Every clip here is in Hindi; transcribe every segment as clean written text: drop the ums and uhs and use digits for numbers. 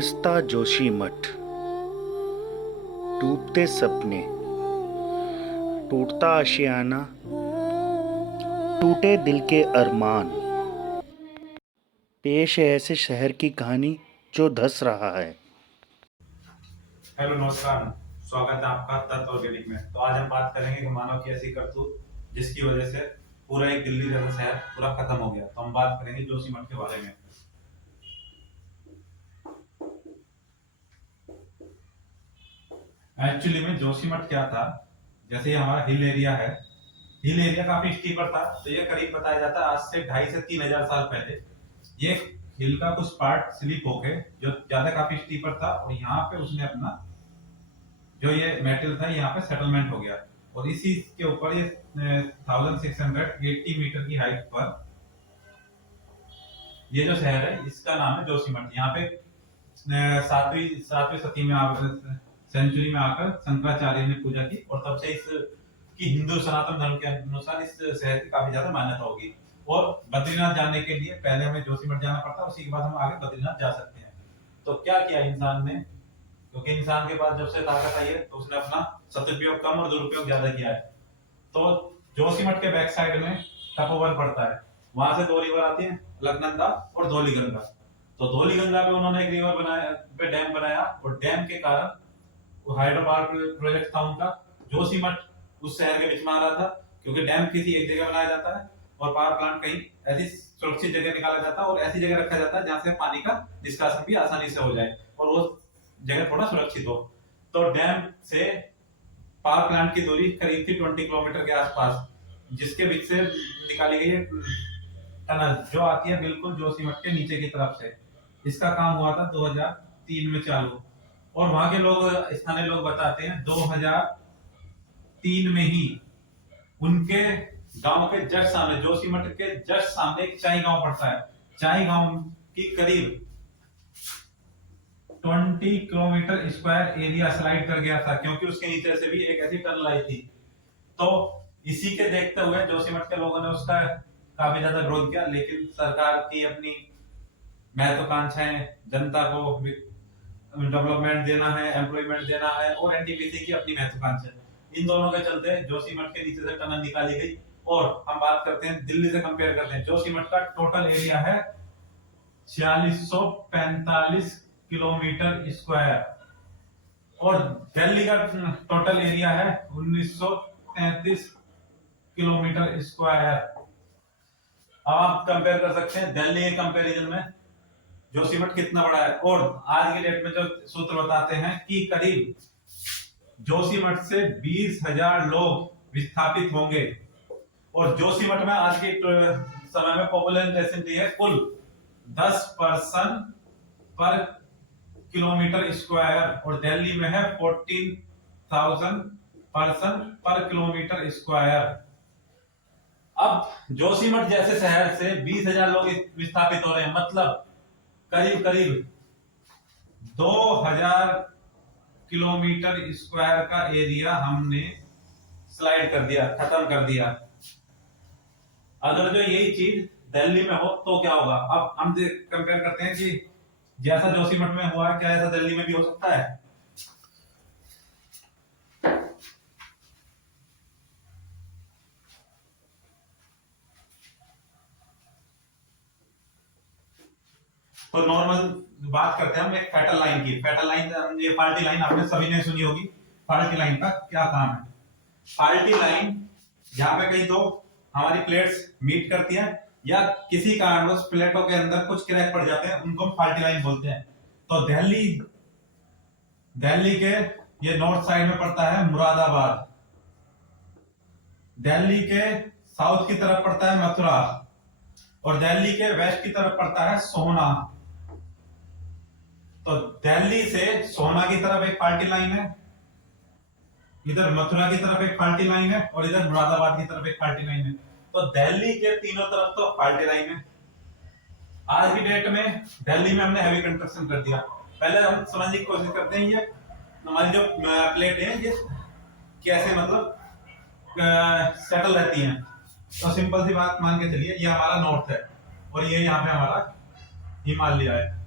धसता जोशीमठ, टूटते सपने, टूटता आशियाना, टूटे दिल के अरमान। पेश है ऐसे शहर की कहानी जो धस रहा है। हेलो नमस्कार। स्वागत है आपका तत्व ऑर्गेनिक में। तो आज हम बात करेंगे कि मानव की ऐसी करतूत जिसकी वजह से पूरा एक दिल्ली जैसा शहर पूरा खत्म हो गया। तो हम बात करेंगे जोशीमठ के बारे में। एक्चुअली में जोशीमठ क्या था, जैसे ये हमारा हिल एरिया है, हिल एरिया काफी स्टीपर था। तो ये करीब बताया जाता है आज से 2,500 से 3,000 साल पहले ये हिल का कुछ पार्ट स्लिप होके जो ज्यादा काफी स्टीपर था, और यहाँ पे उसने अपना जो ये मेटल था यहाँ पे सेटलमेंट हो गया। और इसी के ऊपर ये 1680 मीटर की हाइट पर ये जो शहर है इसका नाम है जोशीमठ। यहाँ पे सातवीं सातवीं सदी में आकर सेंचुरी में आकर शंकराचार्य ने पूजा की, और तब से इस की हिंदू सनातन धर्म के अनुसार इस शहर की काफी ज्यादा मान्यता होगी। और बद्रीनाथ जाने के लिए पहले हमें जोशीमठ जाना पड़ता है, उसी के बाद हम आगे बद्रीनाथ जा सकते हैं। तो क्या किया इंसान ने, क्योंकि इंसान के पास जब से ताकत आई है तो उसने अपना सदुपयोग कम और दुरुपयोग ज्यादा किया है। तो जोशीमठ के बैक साइड में तपोवन पड़ता है, वहां से दो रिवर आती हैं, अलकनंदा और धौलीगंगा। तो धौलीगंगा पे उन्होंने एक रिवर बनाया, पे डैम बनाया, और डैम के कारण वो हाइड्रो पावर प्रोजेक्ट था उनका। जोशीमठ उस शहर के बीच में आ रहा था, क्योंकि डैम किसी एक जगह बनाया जाता है और पावर प्लांट कहीं ऐसी सुरक्षित जगह निकाला जाता है और ऐसी जगह रखा जाता है जहां से पानी का निष्कासन भी आसानी से हो जाए और वो जगह थोड़ा सुरक्षित हो। तो डैम से पावर प्लांट की दूरी करीब थी 20 किलोमीटर के आसपास, जिसके बीच से निकाली गई है टनल जो आती है बिल्कुल जोशीमठ के नीचे की तरफ से। इसका काम हुआ था 2003 में चालू, और वहां के लोग, स्थानीय लोग बताते हैं 2003 में ही उनके गांव के जस्ट सामने, जोशीमठ के जस्ट सामने एक चाई गांव पड़ता है, चाई गांव की करीब 20 किलोमीटर स्क्वायर एरिया स्लाइड कर गया था, क्योंकि उसके नीचे से भी एक ऐसी टनल आई थी। तो इसी के देखते हुए जोशीमठ के लोगों ने उसका काफी ज्यादा विरोध किया, लेकिन सरकार की अपनी महत्वाकांक्षाएं, जनता को डेवलपमेंट देना है, एम्प्लॉयमेंट देना है, और एनटीपीसी की अपनी महत्वाकांक्षा, इन दोनों के चलते जोशीमठ के नीचे से टनल निकाली गई। और हम बात करते हैं दिल्ली से कंपेयर करते हैं, जोशीमठ का टोटल एरिया है 4645 किलोमीटर स्क्वायर, और दिल्ली का टोटल एरिया है 1933 किलोमीटर स्क्वायर। अब आप कंपेयर कर सकते हैं दिल्ली के कंपैरिजन में जोशीमठ कितना बड़ा है। और आज की डेट में जो सूत्र बताते हैं कि करीब जोशीमठ से 20,000 लोग विस्थापित होंगे, और जोशीमठ में आज के समय में पॉपुलेशन डेंसिटी है कुल 10 पर्सन पर किलोमीटर स्क्वायर, और दिल्ली में है 14,000 पर्सन पर किलोमीटर स्क्वायर। अब जोशीमठ जैसे शहर से 20,000 लोग विस्थापित हो रहे हैं, मतलब करीब करीब 2,000 किलोमीटर स्क्वायर का एरिया हमने स्लाइड कर दिया, खत्म कर दिया। अगर जो यही चीज दिल्ली में हो तो क्या होगा। अब हम कंपेयर करते हैं कि जैसा जोशीमठ में हुआ है क्या ऐसा दिल्ली में भी हो सकता है। तो नॉर्मल बात करते हैं हम एक फैटल लाइन की। फैटल लाइन, ये फाल्टी लाइन आपने सभी ने सुनी होगी। फाल्टी लाइन का क्या काम है? फाल्टी लाइन यहाँ पे कहीं तो हमारी प्लेट्स मीट करती है, या किसी कारणवश प्लेटों के अंदर कुछ क्रैक पड़ जाते हैं, उनको हम फाल्टी लाइन बोलते हैं। तो दिल्ली दिल्ली के ये नॉर्थ साइड में पड़ता है मुरादाबाद, दिल्ली के साउथ की तरफ पड़ता है मथुरा, और दिल्ली के वेस्ट की तरफ पड़ता है सोहना। तो दिल्ली से सोहना की तरफ एक फाल्टी लाइन है, इधर मथुरा की तरफ एक फाल्टी लाइन है, और इधर मुरादाबाद की तरफ एक फाल्टी लाइन है। तो दिल्ली के तीनों तरफ तो फाल्टी लाइन है। आज की डेट में दिल्ली में हमने हैवी कंस्ट्रक्शन कर दिया। पहले हम समझने की कोशिश करते हैं ये हमारी जो प्लेट है ये कैसे मतलब सेटल रहती हैं। तो सिंपल सी बात मान के चलिए, ये हमारा नॉर्थ है और ये यहाँ पे हमारा हिमालय है।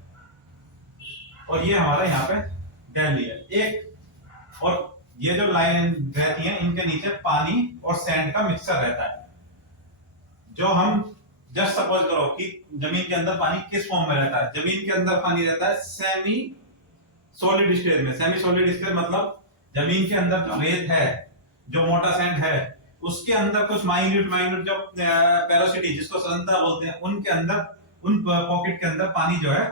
और ये हमारा यहाँ पे दिल्ली है एक। और ये जो लाइन रहती है इनके नीचे पानी और सैंड का मिक्सचर रहता है। जो हम जस्ट सपोज करो कि जमीन के अंदर पानी किस फॉर्म में रहता है। जमीन के अंदर पानी रहता है सेमी सॉलिड स्टेज में। सेमी सॉलिड स्टेज मतलब जमीन के अंदर जो रेत है, जो मोटा सैंड है, उसके अंदर कुछ माइन्यूट माइन्यूट जो पेरोसिटी जिसको सघनता बोलते हैं, उनके अंदर उन पॉकेट के अंदर पानी जो है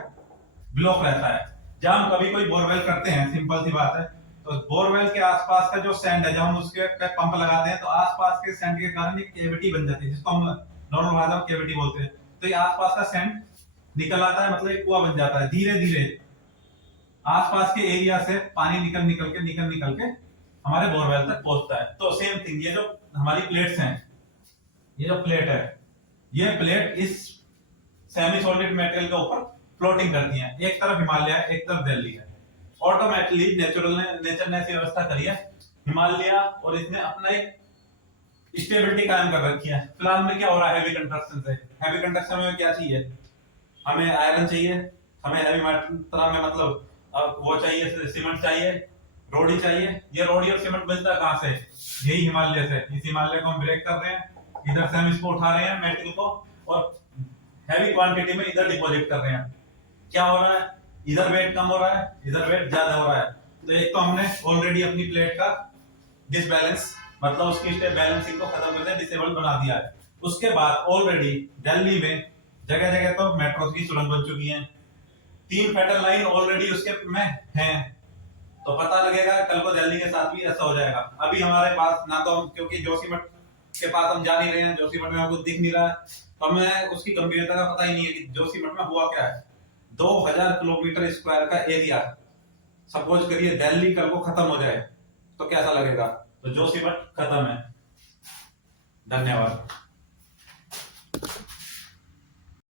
ब्लॉक रहता है। जब हम कभी कोई बोरवेल करते हैं, सिंपल सी बात है, तो बोरवेल के आसपास का जो सैंड है, जब हम उसके पंप लगाते हैं तो आसपास के सैंड के कारण एक कैविटी बन जाती है, जिसको हम नॉर्मल भाषा में कैविटी बोलते हैं। तो ये आसपास का सैंड निकल आता है, मतलब एक कुआं बन जाता है। धीरे धीरे आसपास के एरिया से पानी निकल निकल के हमारे बोरवेल तक पहुंचता है। तो सेम थिंग, ये जो हमारी प्लेट्स हैं, ये जो प्लेट है, ये प्लेट इस सेमी सॉलिड मेटेरियल के ऊपर फ्लोटिंग करती हैं। एक तरफ हिमालय है, एक तरफ दिल्ली है। ऑटोमेटिकली नेचर ने ऐसी व्यवस्था करी है हिमालय, और इसने अपना एक स्टेबिलिटी कायम कर रखी है। फिलहाल में क्या हो रहा है हैवी कंस्ट्रक्शन से? हैवी कंस्ट्रक्शन में क्या चाहिए? हमें आयरन चाहिए, हमें हैवी मात्रा में, मतलब अब वो चाहिए, सीमेंट चाहिए, रोडी चाहिए। ये रोडी और सीमेंट मिलता कहां से? यही हिमालय से। इस हिमालय को हम ब्रेक कर रहे हैं, इधर से हम इसको उठा रहे हैं मेटेरियल को, और हैवी क्वांटिटी में इधर डिपॉजिट कर रहे हैं। क्या हो रहा है? इधर वेट कम हो रहा है, इधर वेट ज्यादा हो रहा है। तो एक तो हमने ऑलरेडी अपनी प्लेट का डिसबैलेंस, मतलब उसकी बैलेंसिंग को खत्म करके डिसेबल बना दिया है। उसके बाद ऑलरेडी दिल्ली में जगह जगह तो मेट्रो की सुरंग बन चुकी है, 3 फेडरल लाइन ऑलरेडी उसके में हैं। तो पता लगेगा कल को दिल्ली के साथ भी ऐसा हो जाएगा। अभी हमारे पास ना तो हम, क्योंकि जोशीमठ के पास हम जा नहीं रहे हैं, जोशीमठ में कुछ दिख नहीं रहा है, तो हमें उसकी गंभीरता का पता ही नहीं है कि जोशीमठ में हुआ क्या है। 2000 किलोमीटर स्क्वायर का एरिया, सपोज करिए दिल्ली कल को खत्म हो जाए तो कैसा लगेगा? तो जोशीमठ खत्म है। धन्यवाद।